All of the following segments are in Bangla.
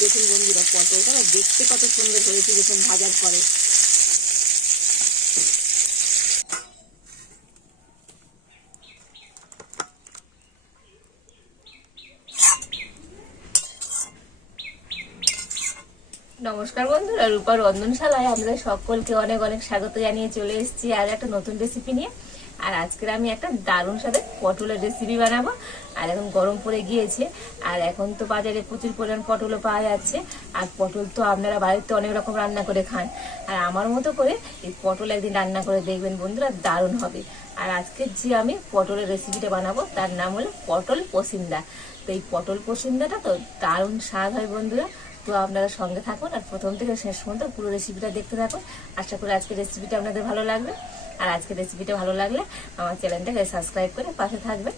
দেখুন বন্ধুরা পটলটা দেখতে কত সুন্দর হয়েছে যখন ভাজার পরে নমস্কার বন্ধুরা রূপার রন্ধনশালায় আমরা সকলকে অনেক অনেক স্বাগত জানিয়ে চলে এসেছি আর একটা নতুন রেসিপি নিয়ে। আর আজকের আমি একটা দারুণ সাথে পটলের রেসিপি বানাবো। আর এখন গরম পড়ে গিয়েছে, আর এখন তো বাজারে প্রচুর পরিমাণ পটলও পাওয়া যাচ্ছে। আর পটল তো আপনারা বাড়িতে অনেক রকম রান্না করে খান। আর আমার মতো করে এই পটল একদিন রান্না করে দেখবেন বন্ধুরা, দারুণ হবে। আর আজকে যে আমি পটলের রেসিপিটা বানাবো, তার নাম হলো পটল পসিন্দা। তো এই পটল পসিন্দাটা তো দারুণ স্বাদ হয় বন্ধুরা। তো আপনারা সঙ্গে থাকুন, আর প্রথম থেকে শেষ পর্যন্ত পুরো রেসিপিটা দেখতে থাকুন। আশা করি আজকের রেসিপিটা আপনাদের ভালো লাগবে। আর আজকের রেসিপিটা ভালো লাগলে আমার চ্যানেলটাকে সাবস্ক্রাইব করে পাশে থাকবে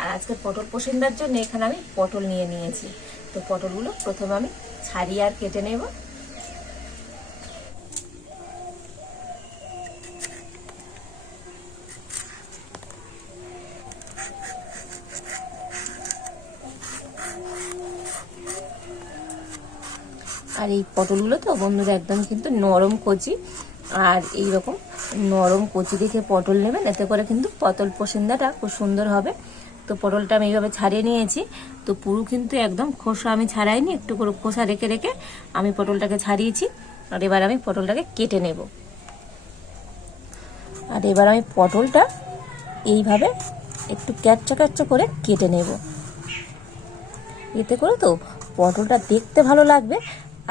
আর আজকে পটল পসিন্দার জন্য এখানে আমি পটল নিয়ে নিয়েছি। তো পটলগুলো প্রথমে আমি ছাড়িয়ে আর কেটে নেব। আর এই পটলগুলো তো বন্ধুরা একদম কিন্তু নরম কচি। আর এই রকম নরম কচি দেখে পটল নেবেন, এতে করে কিন্তু পটল পসন্দাটা খুব সুন্দর হবে। তো পটলটা আমি এইভাবে ছাড়িয়ে নিয়েছি। তো পুরো কিন্তু একদম খোসা আমি ছাড়াইনি, একটু করে খোসা রেখে রেখে আমি পটলটাকে ছাড়িয়েছি। আর এবার আমি পটলটাকে কেটে নেব। আর এবার আমি পটলটা এইভাবে একটু ক্যাচ্চা ক্যাচ্চা করে কেটে নেব। এতে করে তো পটলটা দেখতে ভালো লাগবে,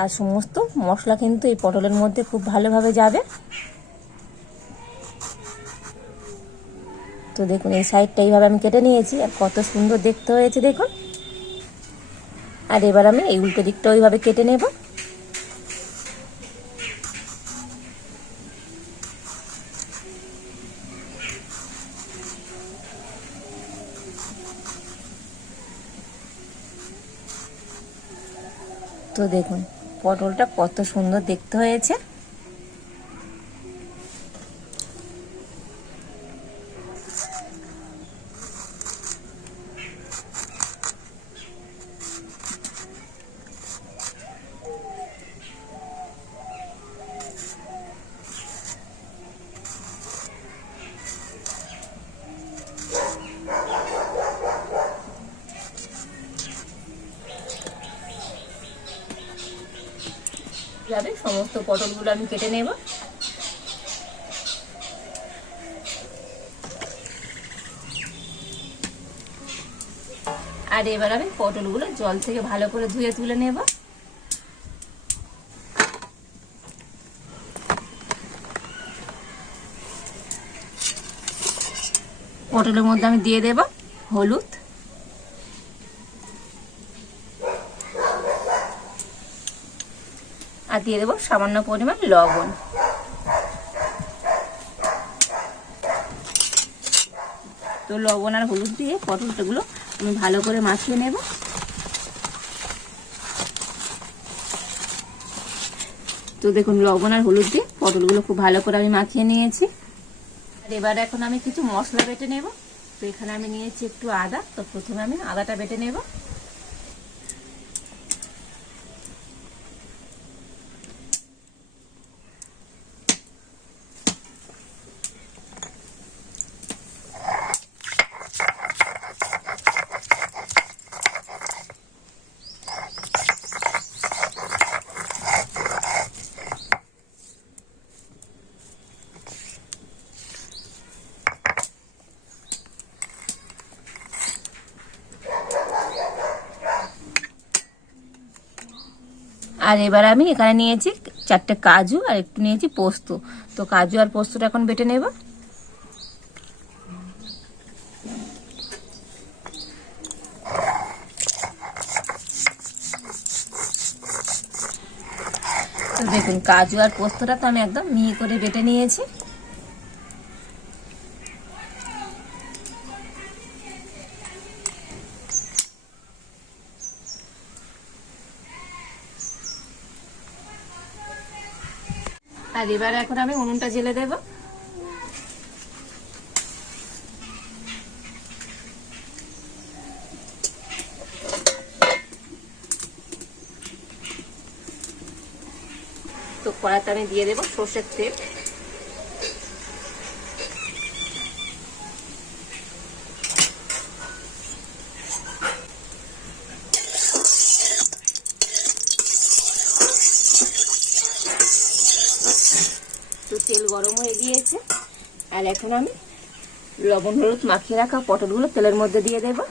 আর সমস্ত মশলা কিন্তু এই পটলের মধ্যে খুব ভালোভাবে যাবে। তো দেখুন, এই সাইডটা এইভাবে আমি কেটে নিয়েছি, আর কত সুন্দর দেখতে হয়েছে দেখুন। আর এবার আমি এই উল্টো দিকটা ওইভাবে কেটে নেব। তো দেখুন, পটলটা কত সুন্দর দেখতে হয়েছে। যাবে, সমস্ত পটলগুলো আমি কেটে নেব। আর এবার আমি পটলগুলো জল থেকে ভালো করে ধুয়ে তুলে নেব। পটলের মধ্যে আমি দিয়ে দেব হলুদ আর দিয়ে দেবো সামান্য পরিমাণ লবণ। তো লবণ আর হলুদ দিয়ে পটলটাগুলো আমি ভালো করে মাখিয়ে নেব। তো দেখুন, লবণ আর হলুদ দিয়ে পটলগুলো খুব ভালো করে আমি মাখিয়ে নিয়েছি। আর এবার এখন আমি কিছু মশলা বেটে নেব। তো এখানে আমি নিয়েছি একটু আদা। তো প্রথমে আমি আদাটা বেটে নেব। আর এবার আমি এখানে নিয়েছি চারটে কাজু আর একটু নিয়েছি পোস্ত। তো কাজু আর পোস্তটা এখন বেটে নেব। তো দেখুন, কাজু আর পোস্তটা তো আমি একদম মিহি করে বেটে নিয়েছি। আর এবার এখন আমি উনুনটা জেলে দেব। তো কড়াতে আমি দিয়ে দেবো সর্ষের তেল। তেল গরম হয়ে গিয়েছে। আর এখন আমি লবণ, হলুদ মাখিয়ে রাখা পটলগুলো তেলের মধ্যে দিয়ে দেবো।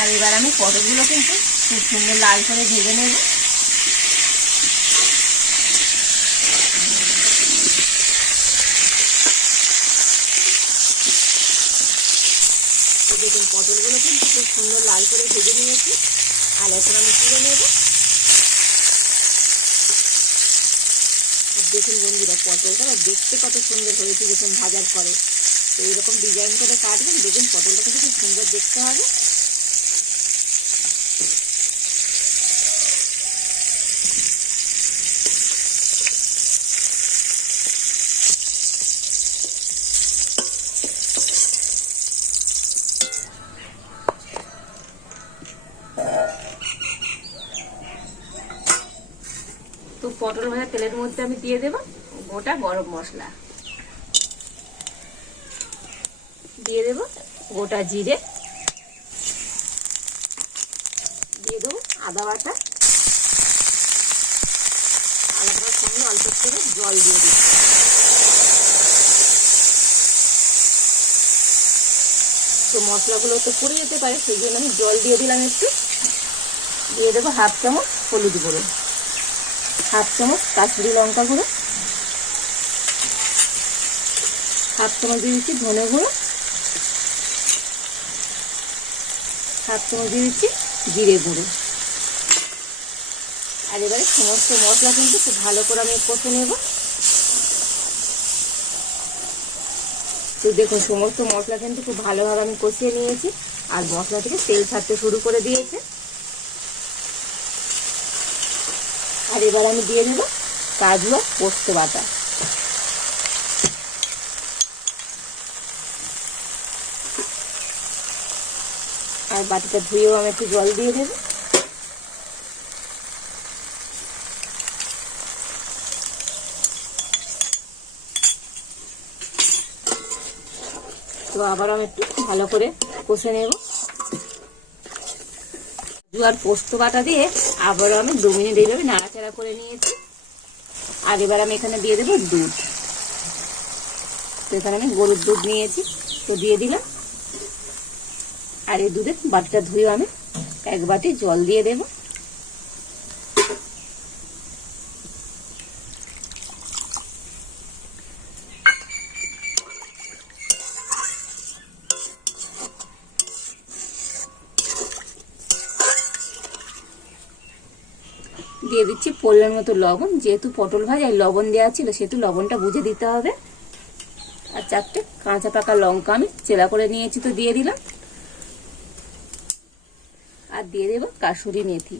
আর এবার আমি পটলগুলো কিন্তু খুব সুন্দর লাল করে ভেজে নেব। দেখুন পটলগুলো কিন্তু খুব সুন্দর লাল করে ভেজে নিয়েছি। আর এখন আমি তুলে নেব। দেখুন বন্ধুরা, পটলটা দেখতে কত সুন্দর হয়েছে দেখুন ভাজার পরে। তো এইরকম ডিজাইন করে কাটবেন, দেখুন পটলটা কিন্তু খুব সুন্দর দেখতে হবে। পটল ভাজা তেলের মধ্যে আমি দিয়ে দেবো গোটা গরম মশলা। দিয়ে দেব গোটা জিরে। দিয়ে দেবো আদা বাটা। আদাটার সঙ্গে অল্প করে জল দিয়ে দেবো। তো মশলাগুলো তো পড়ে যেতে পারে, সেই জন্য আমি জল দিয়ে দিলাম একটু। দিয়ে দেবো হাফ চামচ হলুদ গুঁড়ো। হাফ চামচ কাশ্মীরি লঙ্কা গুঁড়ো। হাফ চামচ দিয়ে দিচ্ছি ধনে গুঁড়ো। হাফ চামচ দিয়ে দিচ্ছি জিরে গুঁড়ো। আর এবারে সমস্ত মশলা কিন্তু খুব ভালো করে আমি কষে নেব। তো দেখুন, সমস্ত মশলা কিন্তু খুব ভালোভাবে আমি কষিয়ে নিয়েছি। আর মশলা থেকে তেল ছাড়তে শুরু করে দিয়েছে। আর এবার আমি দিয়ে দেবো কাজু আর পোস্ত বাটা। আর বাটিটা ধুয়েও আমি একটু জল দিয়ে দেবো। তো আবার আমি একটু ভালো করে কষে নেব। আর পোস্ত বাটা দিয়ে আবারও আমি দু মিনিট এইভাবে নাড়াচাড়া করে নিয়েছি। আর এবার আমি এখানে দিয়ে দেবো দুধ। তো এখানে আমি গরুর দুধ নিয়েছি, তো দিয়ে দিলাম। আর এই দুধের বাটিটা ধুয়েও আমি এক বাটি জল দিয়ে দেব। দিয়ে দিচ্ছি পরিমাণ মতো লবণ, যেহেতু পটল ভাজায় লবণ দেওয়া ছিল, সেহেতু লবণটা বুঝে দিতে হবে। আর চারটে কাঁচা পাকা লঙ্কা আমি চেলা করে নিয়েছি তো দিয়ে দিলাম। আর দিয়ে দেবো কাসুরি মেথি।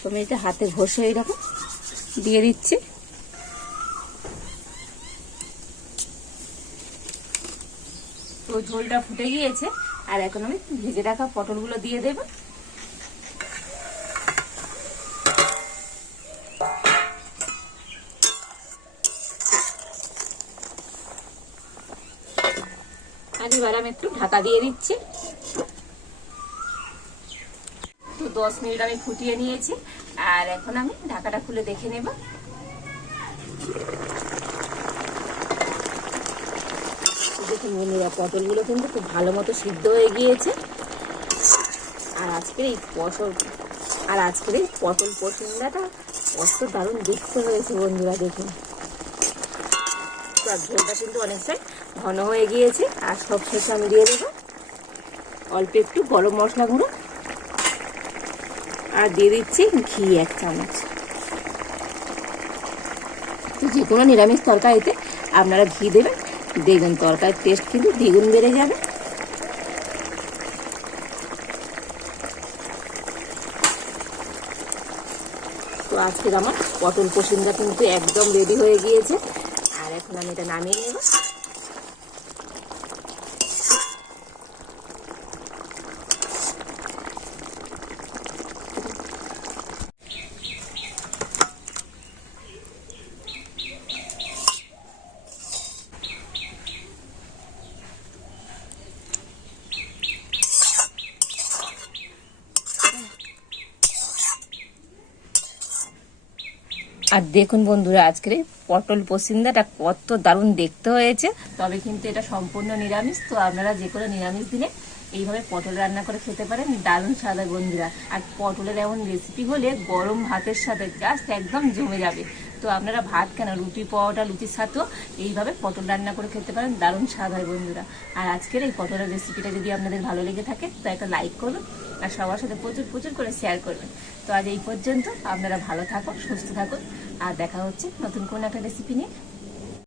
তুমি এটা হাতে ঘষে এইরকম দিয়ে দিচ্ছি। তো ঝোলটা ফুটে গিয়েছে। আর এখন আমি ভেজে রাখা পটলগুলো দিয়ে দেবো। আর এবার আমি একটু ঢাকা দিয়ে দিচ্ছি তো দশ মিনিট আমি ফুটিয়ে নিয়েছি, আর এখন আমি ঢাকাটা খুলে দেখে নেব। দেখুন বন্ধুরা, পটলগুলো কিন্তু খুব ভালো মতো সিদ্ধ হয়ে গিয়েছে। আর আজকের এই পটল, আর আজকের এই পটল পচন্দাটা কত দারুণ দেখতে হয়েছে বন্ধুরা, দেখুন। ঝোলটা কিন্তু অনেকটাই ঘন হয়ে গিয়েছে, আর সব শেষে আমি দিয়ে দেবো। অল্প একটু গরম মশলা গুঁড়ো। আর দিয়ে দিচ্ছি ঘি এক চামচ। যে কোনো নিরামিষ তরকারিতে আপনারা ঘি দেবেন। দেখবেন তরকারির টেস্ট কিন্তু দ্বিগুণ বেড়ে যাবে। তো আজকের আমার পটল পসিন্দা কিন্তু একদম রেডি হয়ে গিয়েছে। আর এখন আমি এটা নামিয়ে নেব। আর দেখুন বন্ধুরা, আজকের এই পটল পসিন্দাটা কত দারুণ দেখতে হয়েছে। তবে কিন্তু এটা সম্পূর্ণ নিরামিষ, তো আপনারা যে কোনো নিরামিষ দিলে এইভাবে পটল রান্না করে খেতে পারেন, দারুণ সাদা বন্ধুরা। আর পটলের এমন রেসিপি হলে গরম ভাতের সাথে জাস্ট একদম জমে যাবে। তো আপনারা ভাত কেন, রুটি, পরোটা, লুচির সাথেও এইভাবে পটল রান্না করে খেতে পারেন। দারুণ স্বাদ হয় বন্ধুরা। আর আজকের এই পটলের রেসিপিটা যদি আপনাদের ভালো লেগে থাকে, তো একটা লাইক করুন আর সবার সাথে প্রচুর প্রচুর করে শেয়ার করবেন। তো আজ এই পর্যন্ত আপনারা ভালো থাকুন, সুস্থ থাকুন আর দেখা হচ্ছে নতুন কোনো একটা রেসিপি নিয়ে।